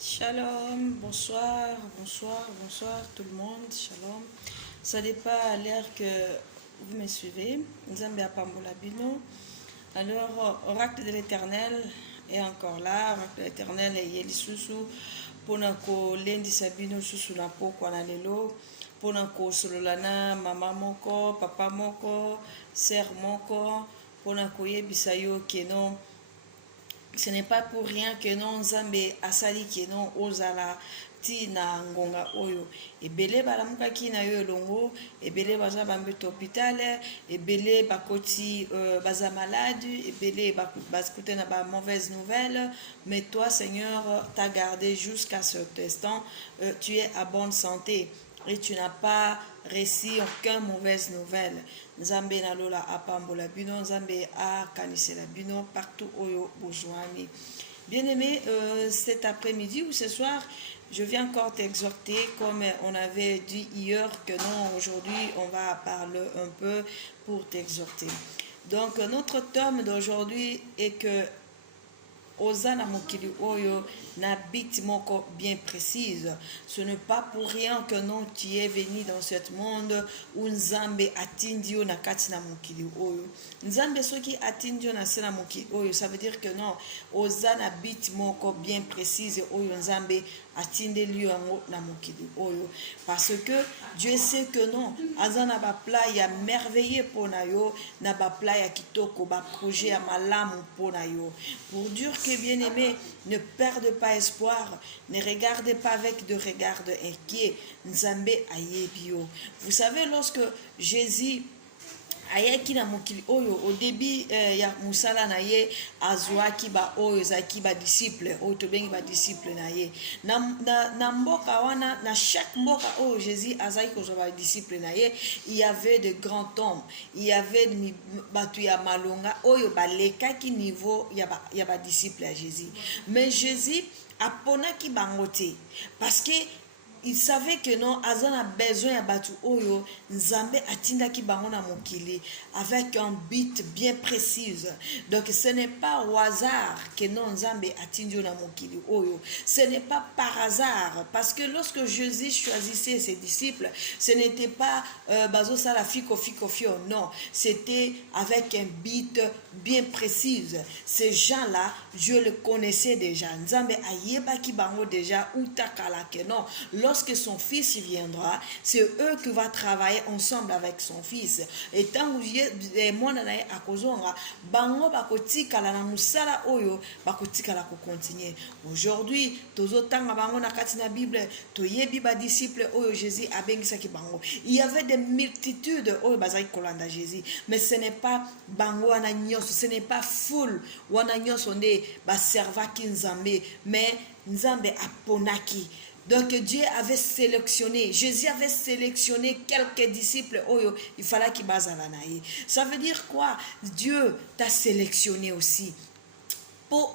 Shalom, bonsoir, bonsoir tout le monde, shalom. Ça dépend à l'heure que vous me suivez. Nzambe Apambola Bino. Alors, oracle de l'éternel est encore là. Oracle de l'éternel est Yelisusu. Ponako lendi sabino susu na poko na lelo. Ponako sololana mama moko, papa moko, sœur moko. Ponako yebisa yo keno. Ce n'est pas pour rien que non Nzambe asali que non ozala ti na ngonga oyo ebele balamukaki na yo elongo ebele baza bambeto hôpital ebele bakoti baza malade ebele bakute na ba mauvaise nouvelle, mais toi Seigneur t'as gardé jusqu'à cet instant. Tu es à bonne santé et tu n'as pas reçu aucune mauvaise nouvelle. Nzambe na lola apambola bino, Nzambe a kanisela bino partout oyo bojwani. Bien-aimé, cet après-midi ou ce soir, je viens encore t'exhorter, comme on avait dit hier, que non, aujourd'hui, on va parler un peu pour t'exhorter. Donc, notre thème d'aujourd'hui est que Ozana mokili oyo na bit moko bien précise. Ce n'est pas pour rien que non tu es venu dans ce monde où Nzambe atindio na kati na mokili oyo. Nzambe soki atindio na sena mokili oyo, ça veut dire que non, Ozana bit moko bien précise oyo Nzambe atinde liyo na mokili oyo. Parce que Dieu sait que non, azana ba pla ya merveilleux pona yo, na ba pla ya kitoko, ba projet ya malamu pona yo. Pour dire que bien-aimé, ne perdez pas espoir, ne regardez pas avec de regard inquiet. Nzambe ayebio. Vous savez, lorsque Jésus ayaki na mokili oyo au début ya musala na ye azwaki ba oyo zaki ba disciple oyo tobengi ba disciple na ye na mboka wana na chaque mboka oyo Jésus azaki kozwa ba disciple na ye, il y avait de grands hommes, il y avait batu ya malonga oyo balekaki niveau ya ba disciple ya Jésus, mais Jésus aponaki bango te parce que il savait que non, Azan a besoin de batu oyo, Nzambe atinda ki bango na mokili avec un but bien précis. Donc ce n'est pas au hasard que non Nzambe atindio na mokili oyo. Ce n'est pas par hasard, parce que lorsque Jésus choisissait ses disciples, ce n'était pas bazo sala fiko fio, non, c'était avec un but bien précis. Ces gens-là, Dieu le connaissait déjà. Nzambe ayeba ki bango déjà ou takala que non. Lorsque son fils viendra, c'est eux qui vont travailler ensemble avec son fils. Et tant que moi nanaye akozonga, bango bakotika la na musala oyo, bakotika la ko continuer. Aujourd'hui, tozo tanga bango na katina Bible, to yebi ba disciple oyo Jésus abengisa ki bango. Il y avait des multitudes oyo bazaki kolanda Jésus, mais ce n'est pas bango wana nyonso, ce n'est pas full wana nyonso nde ba servaki Nzambe, mais Nzambe aponaki. Donc Dieu avait sélectionné, Jésus avait sélectionné quelques disciples. Oyo, il fallait qu'il base à l'anaïe. Ça veut dire quoi? Dieu t'a sélectionné aussi. Pour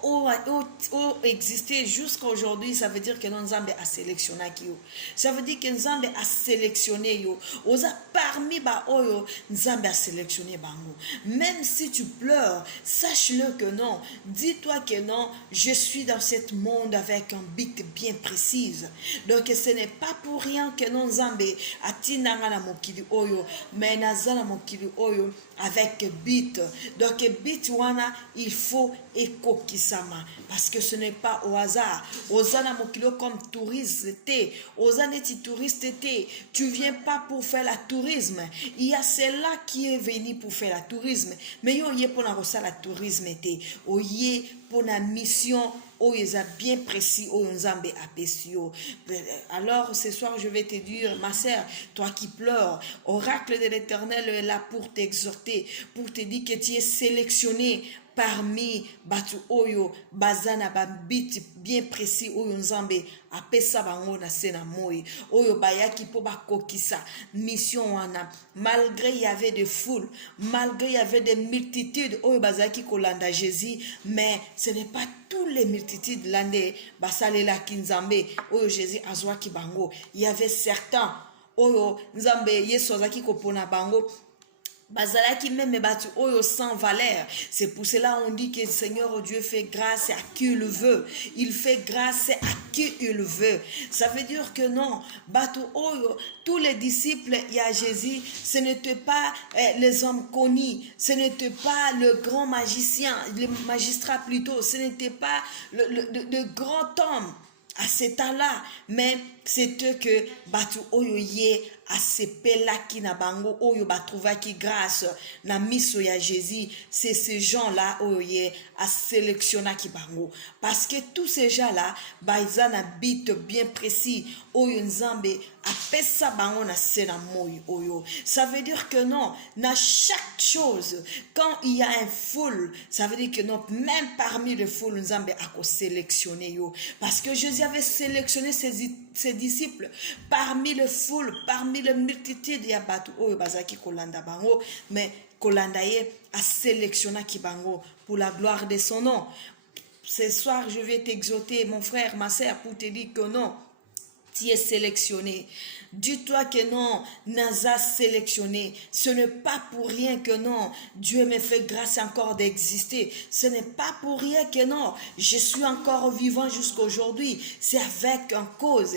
exister jusqu'à aujourd'hui, ça veut dire que Nzambe a sélectionné yo. Ça veut dire que Nzambe a sélectionné yo. Oza parmi ba oyo, Nzambe a sélectionné bango. Même si tu pleures, sache-le que non. Dis-toi que non, je suis dans ce monde avec un but bien précis. Donc ce n'est pas pour rien que non Nzambe a tinanga na mokili oyo, mais nazana mokili oyo avec but. Donc but wana, il faut éco kisama, parce que ce n'est pas au hasard. Ozana mokilo comme touriste, ozana ti touriste, tu viens pas pour faire la tourisme. Il y a celle-là qui est venu pour faire la tourisme, mais yo yé pour na la tourisme oye pour la mission oyo bien précis oyo Nzambe apesio. Alors ce soir je vais te dire, ma sœur, toi qui pleures, oracle de l'Éternel est là pour t'exhorter, pour te dire que tu es sélectionné parmi batu oyo bazana bambiti bien précis oyo Nzambe apesa bango na sena moi oyo bayaki po bakokisa mission wana, malgré il y avait des foules, malgré il y avait des multitudes oyo bazaki kolanda Jésus, mais ce n'est pas tous les multitudes lande basalela ki Nzambe oyo Jésus azwaki bango. Il y avait certains oyo Nzambe yeso azaki kopona bango bazalaki même batu oyo sans valeur. C'est pour cela on dit que le Seigneur Dieu fait grâce à qui il veut. Il fait grâce à qui il veut. Ça veut dire que non, batu oyo, tous les disciples y a Jésus, ce n'était pas les hommes connus, ce n'était pas le grand magicien, le magistrat plutôt, ce n'était pas le grand homme à cet temps-là, mais c'était que batu oyo ye asepelaki na bango oyo batrouvaki grâce na miso ya Jésus. C'est ces gens-là oyo ye asélectionnaki bango, parce que tous ces gens-là baiza na but bien précis oyo nzambe apesa bango na se na moi oyo. Ça veut dire que non, na chaque chose quand il y a un foule, ça veut dire que non, même parmi le foule nzambe ako sélectionné yo, parce que Jésus avait sélectionné ses disciples parmi le foule, parmi le multitude ya batu oyo bazaki kolanda bango, mais kolanda ye a sélectionné ki bango pour la gloire de son nom. Ce soir je vais t'exhorter mon frère, ma sœur, pour te dire que non, tu es sélectionné. Dis-toi que non, Naza sélectionné. Ce n'est pas pour rien que non, Dieu me fait grâce encore d'exister. Ce n'est pas pour rien que non, je suis encore vivant jusqu'à aujourd'hui. C'est avec une cause.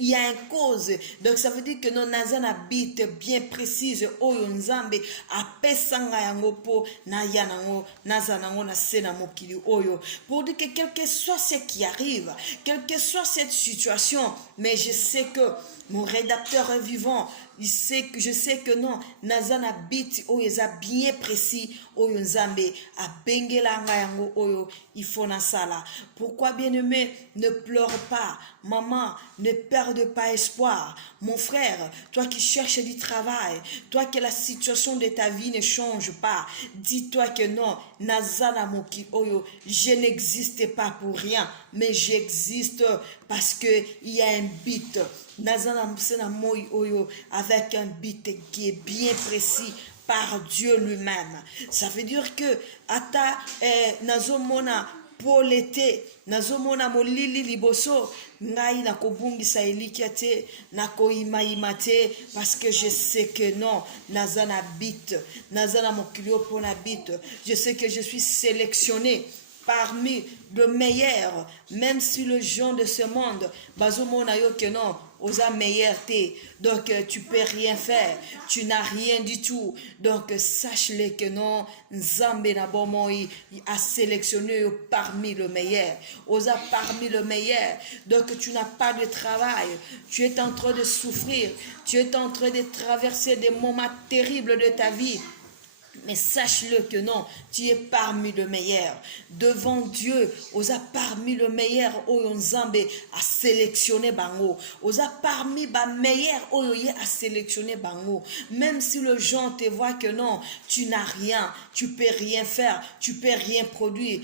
Il y a une cause. Donc ça veut dire que non, Naza habite bien précise. Oyo nzambe apesanga yango po na yanango Naza nango na sena mokili oyo. Pour dire que quel que soit ce qui arrive, quelle que soit cette situation, mais je sais que mon rédacteur est vivant. Je sais que non, Nazan habite oyo eza bien précis oyo nzambe a bengela yango oyo il faut na sala. Pourquoi bien-aimé, ne pleure pas. Maman, ne perde pas espoir. Mon frère, toi qui cherches du travail, toi que la situation de ta vie ne change pas, dis-toi que non, Nazana moki oyo, je n'existe pas pour rien, mais j'existe parce que il y a un but. Nazana msena moi oyo avec un but qui est bien précis par Dieu lui-même. Ça veut dire que ata nazomona pour l'été, nazomona molili liboso ngai na kobungisa elikia te na koimaima te, parce que je sais que non, nazana bite, nazana mokilio pour na bite. Je sais que je suis sélectionné parmi le meilleur, même si le gens de ce monde bazomona yo que non osa meilleur te, donc tu peux rien faire, tu n'as rien du tout. Donc sache-le que non, Nzambe na bomoi a sélectionné parmi le meilleur, osa parmi le meilleur. Donc tu n'as pas de travail, tu es en train de souffrir, tu es en train de traverser des moments terribles de ta vie. Mais sache-le que non, tu es parmi le meilleur. Devant Dieu, osa parmi le meilleur, oyo nzambe a sélectionné bango. Osa parmi ba meilleur, oyo ye a sélectionné bango. Même si le gens te voit que non, tu n'as rien, tu peux rien faire, tu peux rien produire.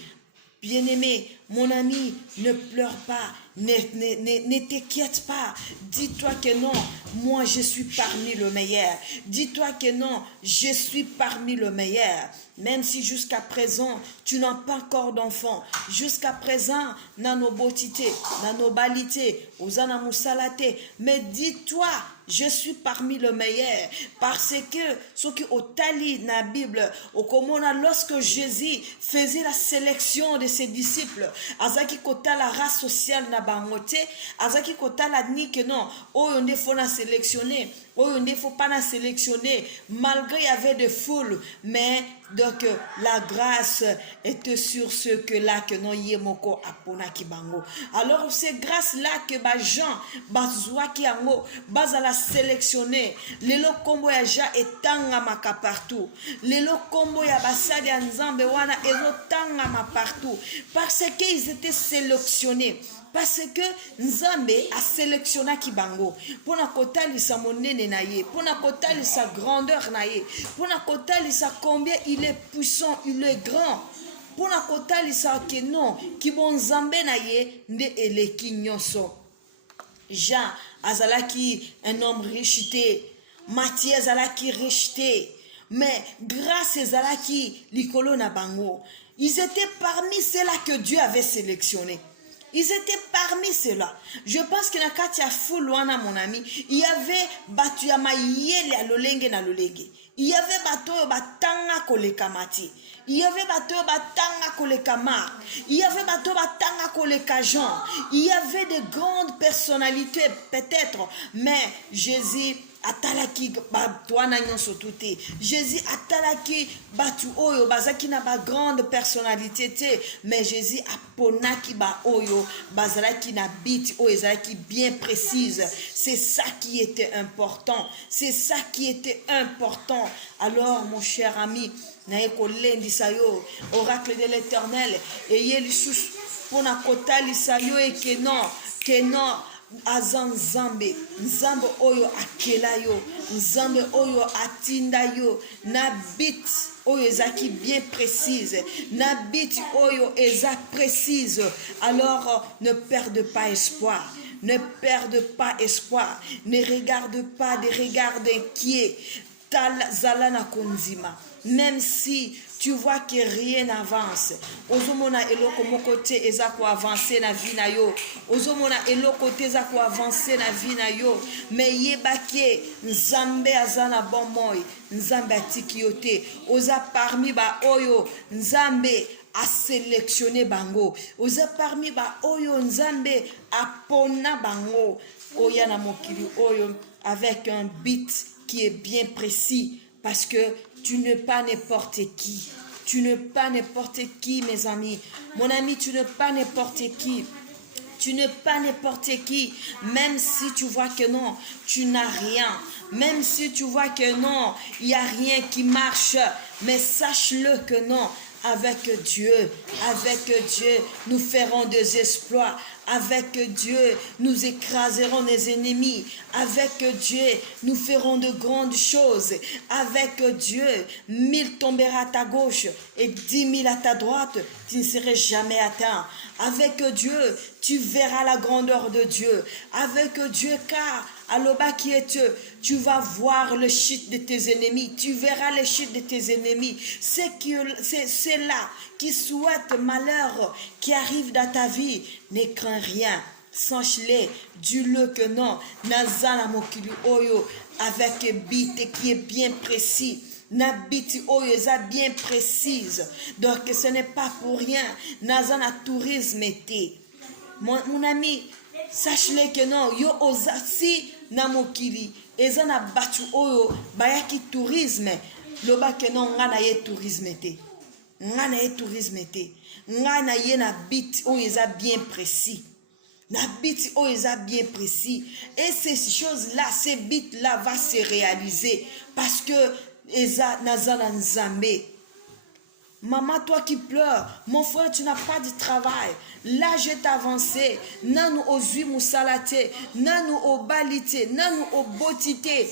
Bien-aimé, mon ami, ne pleure pas, ne t'inquiète pas. Dis-toi que non, moi je suis parmi le meilleur. Dis-toi que non, je suis parmi le meilleur. Même si jusqu'à présent, tu n'as pas encore d'enfant. Jusqu'à présent, nanobotité, nanobalité, osana musalate. Mais dis-toi, je suis parmi le meilleur. Parce que ce qui au tali na Bible, au komona, lorsque Jésus faisait la sélection de ses disciples, azaki kota la race sociale na bangote, azaki kota la ni que non, oyo nde faut na sélectionner, oyo nde faut pas na sélectionner, malgré il y avait des foules, mais donc la grâce était sur ce que là que non yemoko apona ki bango. Alors c'est grâce là que ba Jean bazwa ki yango bazala sélectionner lelo kombo ya ja etanga maka partout, lelo kombo ya basali ya nzambe wana ezotanga ma partout, parce qu'ils étaient sélectionnés. Parce que Nzambe a sélectionné Kibango pour na kotalisa monene na ye, pour na kotalisa grandeur na ye, pour na kotalisa combien il est puissant, il est grand, pour na kotalisa que non, ki bon Nzambe na ye nde eleki nyonso. Jean azalaki un homme rejeté, Matthieu azalaki rejeté, mais grâce ezalaki likolo na bango, ils étaient parmi ceux-là que Dieu avait sélectionnés. Ils étaient parmi ceux-là. Je pense que na kati ya fulu wana mon ami, il y avait batu ya mayele ya lolenge na lolenge. Il y avait bateau batanga kolekamati. Il y avait bateau batanga kolekama. Il y avait bateau batanga kolekajan. Il y avait de grandes personnalités peut-être, mais Jésus atalaki batwana nyonso tuté. Jésus atalaki batu oyo bazaki na ba grande personnalité té, mais Jésus aponaki ba oyo bazalaki na bit oyo ezalaki bien précise. C'est ça qui était important. C'est ça qui était important. Alors mon cher ami, naye kolendisa yo oracle de l'Éternel eye lisusu pona kotalisa yo et que non aza nzambe oyo akela yo, nzambe oyo atinda yo na bit oyo ezaki bien précise, na bit oyo eza précise. Alors ne perde pas espoir. Ne perde pas espoir. Ne regarde pas des regards inquiets. Zalana konzima. Même si tu vois que rien n'avance, ozomona eloko mokote eza ko avancer na vie na yo, ozomona eloko te eza ko avancer na vie na yo, mais yebake nzambe azana bon moy, nzambe atiki yo te, oza parmi ba oyo nzambe a sélectionné bango, oza parmi ba oyo nzambe apona bango, oya na mokili oyo avec un beat qui est bien précis, parce que tu n'es pas n'importe qui. Tu n'es pas n'importe qui, mes amis. Mon ami, tu n'es pas n'importe qui. Tu n'es pas n'importe qui. Même si tu vois que non, tu n'as rien. Même si tu vois que non, il n'y a rien qui marche. Mais sache-le que non. Avec Dieu, nous ferons des exploits. Avec Dieu, nous écraserons les ennemis. Avec Dieu, nous ferons de grandes choses. Avec Dieu, 1000 tomberont à ta gauche et 10 000 à ta droite. Tu ne serais jamais atteint. Avec Dieu, tu verras la grandeur de Dieu. Avec Dieu, car Aloba qui est tu vas voir le chute de tes ennemis. Tu verras le chute de tes ennemis. C'est là qui souhaitent malheur qui arrive dans ta vie. Ne crains rien. Sache-le, dis-le que non. Nazana mokili oyo avec bite qui est bien précis. Nabiti oyo eza bien précise. Donc ce n'est pas pour rien. Nazana tourisme était. Mon ami, sache-le que non, yo ozasi na mokili eza na batu oyo bayaki tourisme, loba que non ngana ye tourisme te. Ngana ye tourisme te. Ngana ye na bit oyo eza bien précis. Na bit oyo eza bien précis. Et ces choses-là, ces bits-là va se réaliser parce que eza nazana nzambe. Maman, toi qui pleures, mon frère, tu n'as pas de travail. Là, je t'ai avancé. Nanu ozui musalate, nanu obalite, nanu obotite.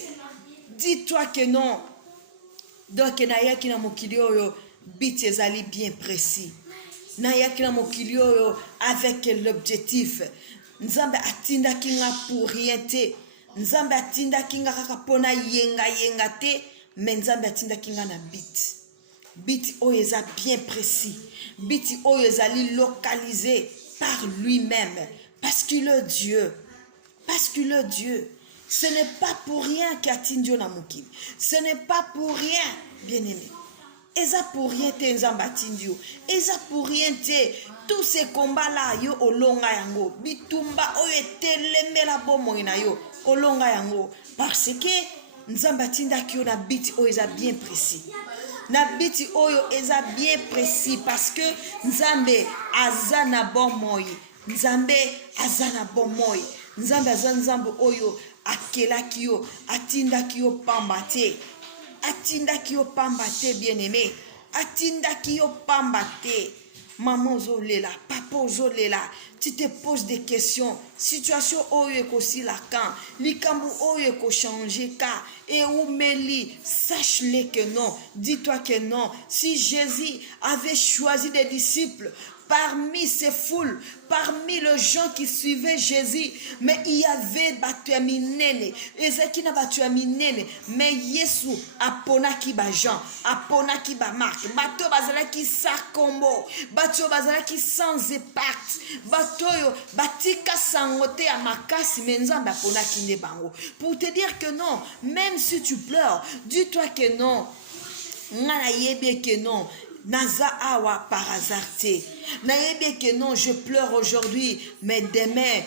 Dis-toi que non. Donc, naya ki na mokili oyo, bit ezali bien précis. Naya ki na mokili oyo, avec l'objectif. Nzambe atinda kinga pour rien te. Nzambe atinda kinga kaka pona yenga te. Mais nzambe atinda kinga na bit. Bit oyo eza bien précis. Bit oyo ezali localisé par lui-même. Parce qu'il est Dieu. Parce qu'il est Dieu. Ce n'est pas pour rien qu'atindio na mokili. Ce n'est pas pour rien, bien-aimé. Eza pour rien te nzambe atindio. Eza pour rien te. Tous ces combats-là, yo olonga yango. Bitumba oyo etelemela bomoi na yo. Olonga yango. Parce que nzambe atindaki yo na bit oyo eza bien précis. Na biti oyo eza bien précis parce que nzambe azana bon moi. Nzambe azana bon moi. Nzambe azana nzambe oyo akelaki yo, atindaki yo pambate. Atindaki yo pambate bien-aimé. Atindaki yo pambate. Maman ozolela, papa ozolela. Tu te poses des questions. Situation oyo ekosi la kan. Likambu oyo eko changer ka. Et oumeli, sache-le que non. Dis-toi que non. Si Jésus avait choisi des disciples parmi ces foules, parmi les gens qui suivaient Jésus, mais il y avait Batuaminene, Ezekina Batuaminene, mais Yesu aponaki ba Jean, aponaki ba Marc, bato bazalaki sakombo, bato bazalaki sans impact, bato yo batika sangote ya makasi menzamba aponaki ne bango. Pour te dire que non, même si tu pleures, dis-toi que non, ngana yebe que non. Naza awa par hasard te. Nayebi que non, je pleure aujourd'hui, mais demain,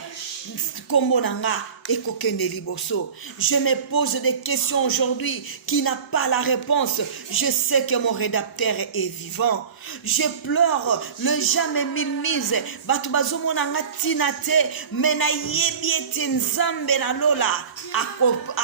komonanga ekokende liboso. Je me pose des questions aujourd'hui qui n'a pas la réponse. Je sais que mon rédacteur est vivant. Je pleure, le jamais minimise. Batu bazomonanga tinate, mais nayebi ete nzambe na lola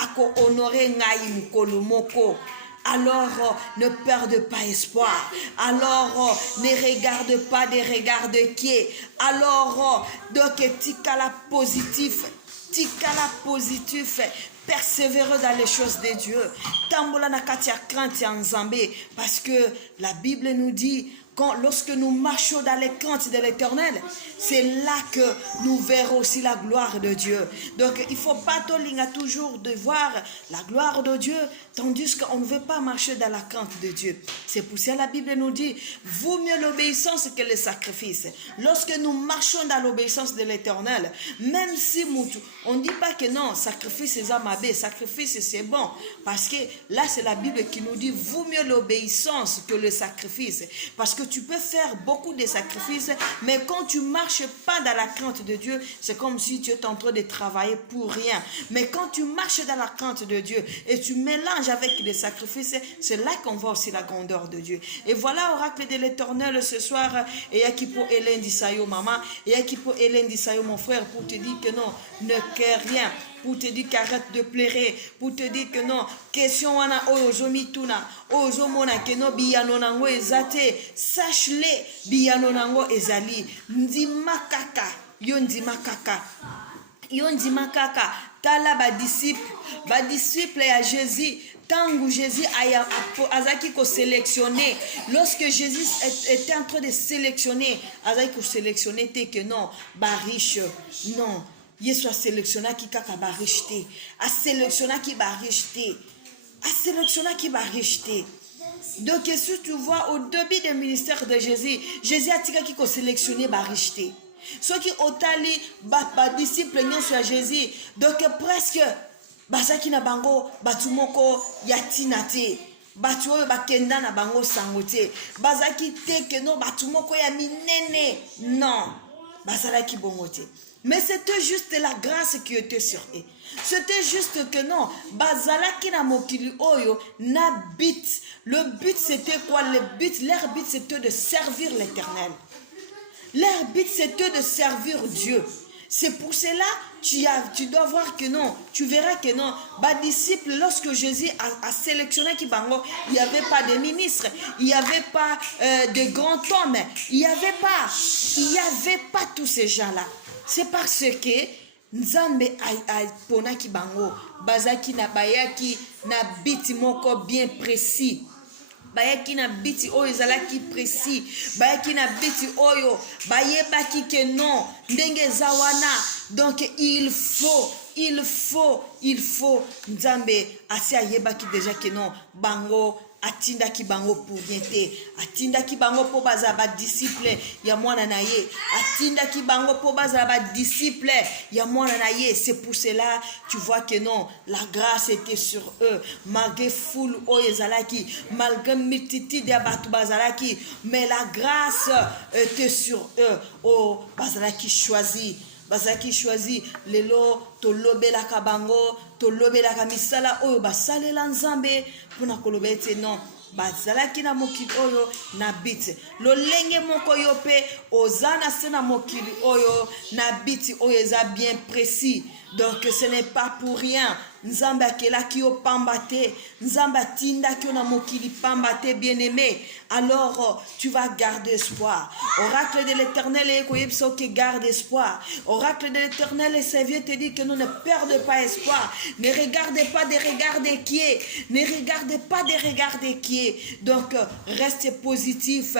ako honorer ngai mukolo moko. Alors, ne perde pas espoir. Alors, ne regarde pas des regards de qui. Alors, donc, tikala positif. Persévérer dans les choses de Dieu. Tambola na katia crainte en Zambé. Parce que la Bible nous dit, lorsque nous marchons dans les craintes de l'Éternel, c'est là que nous verrons aussi la gloire de Dieu. Donc, il ne faut pas toujours de voir la gloire de Dieu, tandis qu'on ne veut pas marcher dans la crainte de Dieu. C'est pour ça que la Bible nous dit, vaut mieux l'obéissance que le sacrifice. Lorsque nous marchons dans l'obéissance de l'Éternel, même si on ne dit pas que non, sacrifice c'est amabé, sacrifice c'est bon, parce que là c'est la Bible qui nous dit, vaut mieux l'obéissance que le sacrifice. Parce que tu peux faire beaucoup de sacrifices, mais quand tu ne marches pas dans la crainte de Dieu, c'est comme si tu es en train de travailler pour rien. Mais quand tu marches dans la crainte de Dieu et tu mélanges avec les sacrifices, c'est là qu'on voit aussi la grandeur de Dieu. Et voilà oracle de l'Éternel ce soir. Et qui pour Hélène Dissayo, maman, et qui pour Hélène Dissayo, mon frère, pour te dire que non, ne crée rien. Pour te dire qu'arrête de pleurer, pour te dire que non, question wana oyozomi tuna, ozomona que non biyano nango ezate, sache-le biyano nango ezali, ndima kaka, yo ndima kaka, tala ba disciple ya Jésus, tangu Jésus azaki ko sélectionner, lorsque Jésus était en train de sélectionner, azaki ko sélectionner te que non, ba riche, non. Yesu a sélectionné qui kaka ba rejeté, a sélectionné qui ba rejeté, a sélectionné qui ba rejeté. Donc si tu vois au début du ministère de Jésus, Jésus a tika qui ko sélectionné ba rejeté. Ceux qui otali ba disciple nyonso ya Jésus, donc presque basaki na bango batumoko yatina te. Batu oyo bakenda na bango sangote. Bazaki te que non batumoko ya minene. Non. Bazalaki bongote. Mais c'était juste la grâce qui était sur eux. C'était juste que non, bazalaki na mokili oyo na but. Le but c'était quoi? Leur but c'était de servir l'Éternel. Leur but c'était de servir Dieu. C'est pour cela tu dois voir que non, tu verras que non, bah disciple, lorsque Jésus a sélectionné Kibango, il n'y avait pas de ministres, il n'y avait pas de grands hommes, il n'y avait pas tous ces gens-là. C'est parce que Nzambe ponaki bango bazaki na bayaki na biti moko bien précis. Bayaki na biti oyo ezalaki précis. Bayaki na biti oyo bayebaki que non ndenge zawana. Donc il faut Nzambe asi ayebaki déjà que non bango atinda ki bango pour niente, atinda ki bango po baza ba disciple ya mwana na ye, atinda ki bango po baza ba disciple ya mwana na ye. C'est pour cela tu vois que non, la grâce était sur eux malgré foule oyezalaki, malgré multitude ya batu bazalaki, mais la grâce était sur eux. Oh bazalaki choisi. Bazaki choisi lelo tolobelaka bango, tolobelaka misala oyo basalela Nzambe pona kolobete non bazalaki na mokili oyo na biti lolenge moko yo pe ozana sena mokili oyo na biti oyo eza bien précis. Donc ce n'est pas pour rien. Nzambe akelaki yo pambate, Nzambe atindaki yo na mokili pambate bien-aimé. Alors tu vas garder espoir. Oracle de l'Éternel et koyebso qui garde espoir. Oracle de l'Éternel et Seigneur te dit que nous ne perdons pas espoir. Ne regardez pas des regards qui est. Ne regardez pas des regards qui est. Donc reste positif.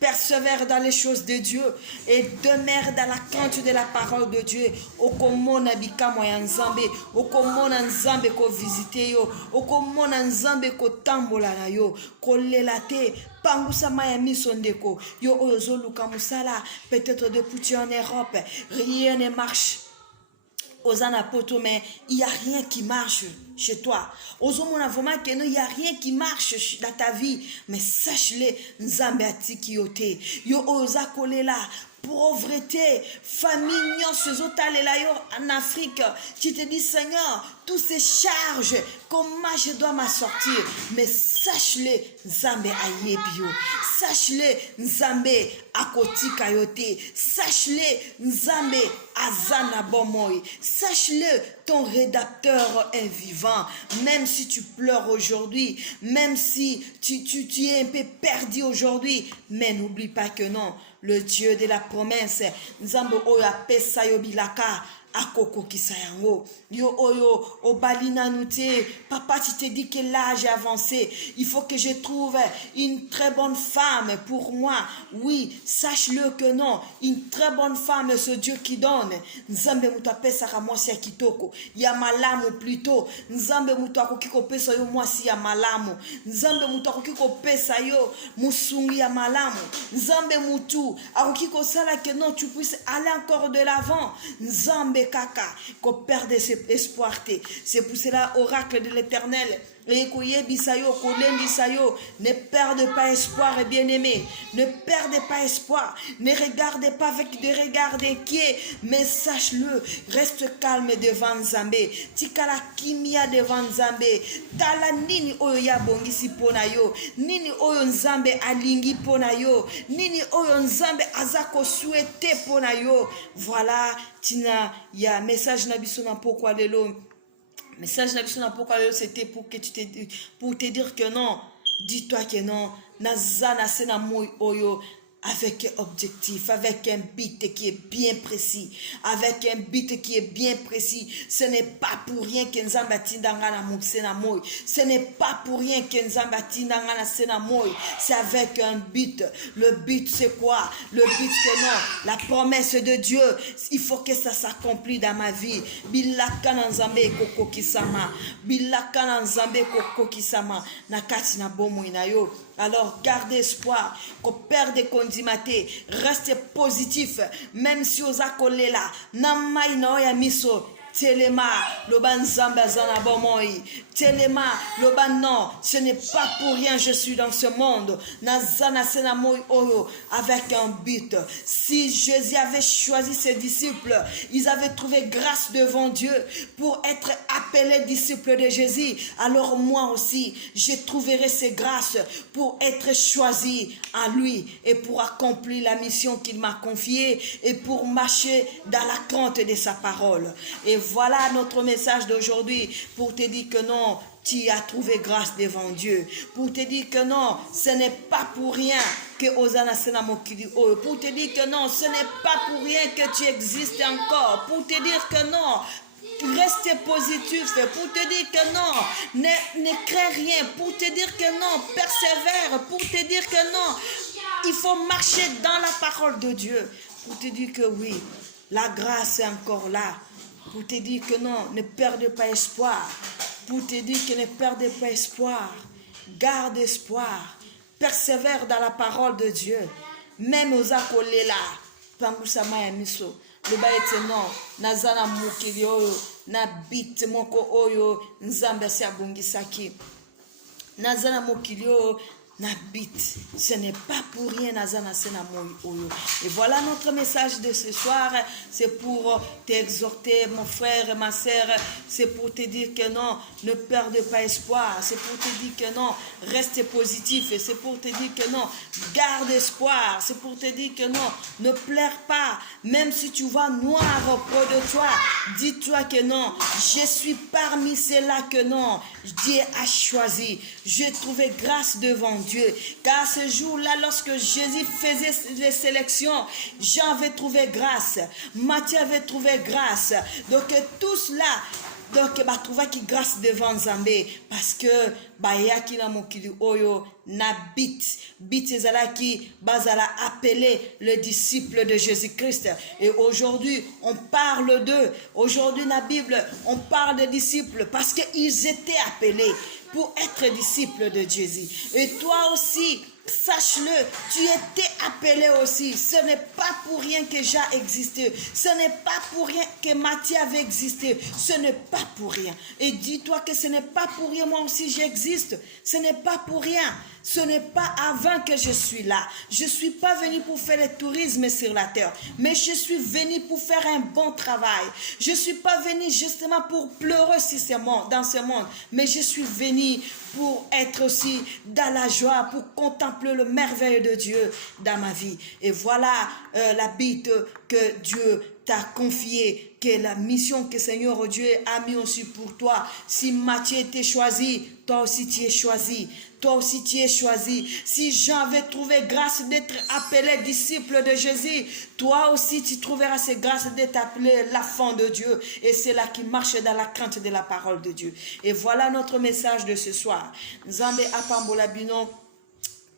persévère dans les choses de Dieu et demeure dans la crainte de la parole de Dieu. Okomona bikamo ya nzambe, okomona nzambe ko visiter yo, okomona nzambe ko tambola na yo, kolela te, pangusama ya miso ndeko, yo ozo luka musala, peut-être depuis tu es en Europe, rien ne marche. Osana poto, mais il n'y a rien qui marche chez toi. Osomona vraiment que non, il n'y a rien qui marche dans ta vie. Mais sache-le, Nzambe atiki yote. Yo osa kolela. Pauvreté, famine, en Afrique. Tu te dis, Seigneur, tous ces charges, comment je dois m'en sortir? Mais sache-le, Nzambe ayebio. Sache-le, Nzambe akoti kayote. Sache-le, Nzambe azana bomoy. Sache-le, ton rédacteur est vivant. Même si tu pleures aujourd'hui, même si tu es un peu perdu aujourd'hui, mais n'oublie pas que non. Le Dieu de la promesse, Nzambe oyo apesa yo bilaka, akoko kisayango. Yo oyo obalina nute. Papa, tu te dis que l'âge est avancé. Il faut que je trouve une très bonne femme pour moi. Oui, sache-le que non. Une très bonne femme, ce Dieu qui donne. Nzambe mutu apesa ka mwasi ya kitoko. Ya malamu plutôt. Nzambe mutu akoki kopesa yo mwasi ya malamu. Nzambe mutu akoki kopesa yo musungi ya malamu. Nzambe mutu akoki kosala que non, tu puisses aller encore de l'avant. Nzambe kaka ko perdre ses espoirs. C'est pour cela, oracle de l'Éternel, ne perdez pas espoir, bien-aimé. Ne perdez pas espoir. Ne regardez pas avec des regards inquiets. Mais sache-le, reste calme devant Nzambe. Tikala kimia devant Nzambe. Tala nini oyo ya bongisi pona yo. Nini oyo Nzambe alingi pona yo. Nini oyo Nzambe azako souhaité pona yo. Voilà, tina ya message na biso na pourquoi lelo. Message c'était pour te dire que non. Dis-toi que non. Nazana sena moi oyo. Avec un objectif, avec un but qui est bien précis, avec un but qui est bien précis. Ce n'est pas pour rien que Nzambe tindangana muksena moi. Ce n'est pas pour rien que Nzambe tindangana sena moi. C'est avec un but. Le but c'est quoi? Le but c'est non. La promesse de Dieu, il faut que ça s'accomplisse dans ma vie. Bilaka Nzambe koko kisama. Bilaka Nzambe koko kisama. Nakati na bomo inayo. Alors, garde espoir, qu'on perde des condimés, reste positif, même si vous accolez là, namai naoya miso, telema, le ban zamba zana bomoi, telema, le ban non, ce n'est pas pour rien je suis dans ce monde, nazana senamoi oyo, avec un but. Si Jésus avait choisi ses disciples, ils avaient trouvé grâce devant Dieu pour être appelés disciples de Jésus, alors moi aussi, je trouverai ces grâces pour être choisi en lui et pour accomplir la mission qu'il m'a confiée et pour marcher dans la crainte de sa parole. Et voilà notre message d'aujourd'hui pour te dire que non, tu as trouvé grâce devant Dieu. Pour te dire que non, ce n'est pas pour rien que Osana Sena Mokili. Pour te dire que non, ce n'est pas pour rien que tu existes encore. Pour te dire que non, reste positif, c'est pour te dire que non, ne crains rien, pour te dire que non, persévère, pour te dire que non, il faut marcher dans la parole de Dieu, pour te dire que oui, la grâce est encore là, pour te dire que non, ne perdez pas espoir, pour te dire que ne perdez pas espoir, garde espoir, persévère dans la parole de Dieu, même aux accolés là, Pangusama ya miso. Le baete non, nazana mukili oyo, na bit moko oyo, Nzambe si abongisaki. Nazana mukili oyo, n'habite. Ce n'est pas pour rien Nazana Sena Oyo. Et voilà notre message de ce soir. C'est pour t'exhorter, mon frère et ma sœur. C'est pour te dire que non, ne perdez pas espoir. C'est pour te dire que non, reste positif. Et c'est pour te dire que non, garde espoir. C'est pour te dire que non, ne pleure pas. Même si tu vois noir auprès de toi, dis-toi que non, je suis parmi ceux-là que non, Dieu a choisi. J'ai trouvé grâce devant Dieu. Car ce jour-là, lorsque Jésus faisait les sélections, Jean avait trouvé grâce. Matthieu avait trouvé grâce. Donc tout cela, Donc, trouver grâce devant Nzambe parce que bayaki na mokili oyo na bit ezalaki bazala appelé le disciple de Jésus-Christ. Et aujourd'hui, on parle d'eux. Aujourd'hui, dans la Bible, on parle des disciples parce qu'ils étaient appelés pour être disciples de Jésus. Et toi aussi, sache-le, tu étais appelé aussi. Ce n'est pas pour rien que Jean existait. Ce n'est pas pour rien que Matthieu avait existé. Ce n'est pas pour rien. Et dis-toi que ce n'est pas pour rien, moi aussi j'existe. Ce n'est pas pour rien. Ce n'est pas avant que je suis là. Je ne suis pas venu pour faire le tourisme sur la terre, mais je suis venu pour faire un bon travail. Je ne suis pas venu justement pour pleurer dans ce monde, mais je suis venu pour être aussi dans la joie, pour contempler le merveille de Dieu dans ma vie. Et voilà la bite que Dieu t'a confiée, que la mission que Seigneur Dieu a mis aussi pour toi. Si Matthieu était choisi, toi aussi tu es choisi. Toi aussi tu es choisi. Si Jean avait trouvé grâce d'être appelé disciple de Jésus, toi aussi tu trouveras cette grâce d'être appelé l'enfant de Dieu. Et c'est là qui marche dans la crainte de la parole de Dieu. Et voilà notre message de ce soir. Nzambe apambola bino.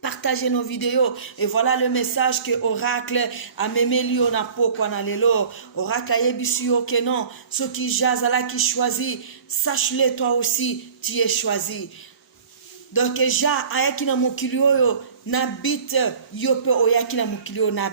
Partagez nos vidéos. Et voilà le message que Oracle a mémélio na poko na lelo. Oracle a yebisio que non. Ceux qui jasent là qui choisit, sache-le toi aussi, tu es choisi. Donc ja ayaki na mokili oyo na bit yo pe oyaki na mokili oyo na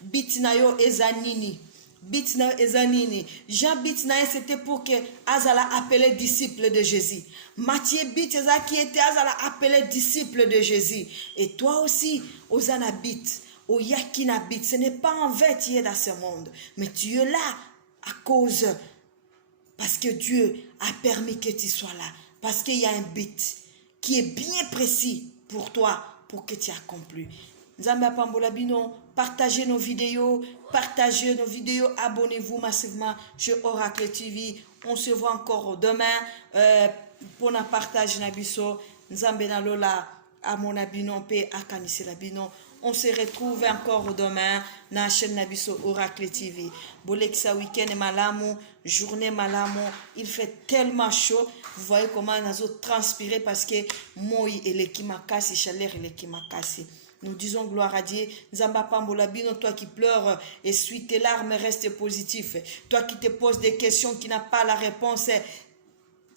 bit na yo ezanini. Bit na ezanini. Jean bit na c'était pour que azala appelé disciple de Jésus. Matthieu bit qui était azala appelé disciple de Jésus. Et toi aussi ozana bit, oyaki na bit. Ce n'est pas en vain tu es dans ce monde, mais tu es là à cause parce que Dieu a permis que tu sois là, parce qu'il y a un but qui est bien précis pour toi, pour que tu accomplisses. Nzambe apambola bino, partagez nos vidéos, abonnez-vous massivement sur Oracle TV. On se voit encore demain pour na partage na biso. Nzambe na lola amona bino pe akanisi la bino. On se retrouve encore demain na chaîne Nabiso Oracle TV. Boleksa week-end malamu, journée malamu. Il fait tellement chaud. Vous voyez comment nous avons transpiré parce que moi et l'équipe makasi, chaleur et l'équipe makasi. Nous disons gloire à Dieu. Nzamba pambola bino, toi qui pleures, essuie tes larmes, reste positif. Toi qui te poses des questions qui n'a pas la réponse,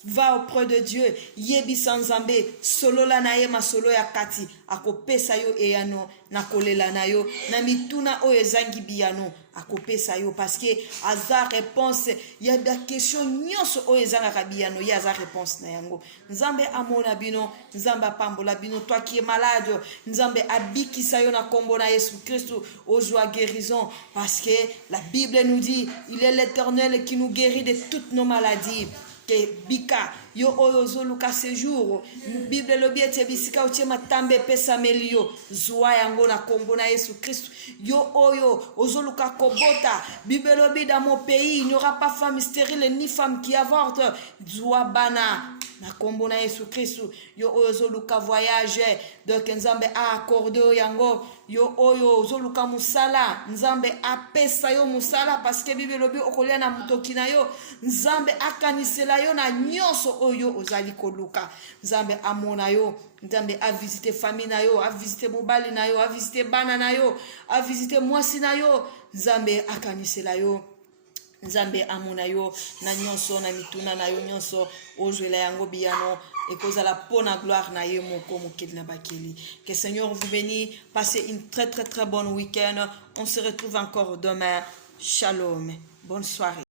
va auprès de Dieu. Yebi sanzambe, solo la naye ma solo ya kati, akopesa yo eyano, nakolela na yo, na mituna o ezangi biyano, akopesa yo, parce que aza réponse, il y a des questions nyonso o ezanga kabiyano, il y a za réponse na yango. Nzambe amona bino, nzamba pambola bino, toi qui es malade, nzambe abikisa yo na kombo na Yesu Christ, aux joies guérison, parce que la Bible nous dit, il est l'Éternel qui nous guérit de toutes nos maladies. Que bika yo oyo zoluka séjour Bible lobi ete bisika otiema tambe pesa melio zwa yango na kombo na Yesu Christ yo oyo ozoluka kobota Bible lobi dans mon pays il n'y aura pas femme stérile ni femme qui avorte zwa bana na kombo na Yesu Christ yo oyo zoluka voyage donc nzambe a accordé yango yo oyo zoluka musala nzambe apesa yo musala parce que Bible lobi okolia na mutoki na yo nzambe akanisela yo na nyonso oyo ozali koluka nzambe amona yo nzambe a visité famille na yo a visité mobali na yo a visité bana na yo a visité mwasi na yo nzambe akanisela yo nzambe amona yo na nyonso na mituna na yo nyonso ozwela yango biyano ekozala pona gloire na ye moko mokili na bakeli. Que Seigneur vous bénisse, passez une très très très bonne week-end. On se retrouve encore demain. Shalom, bonne soirée.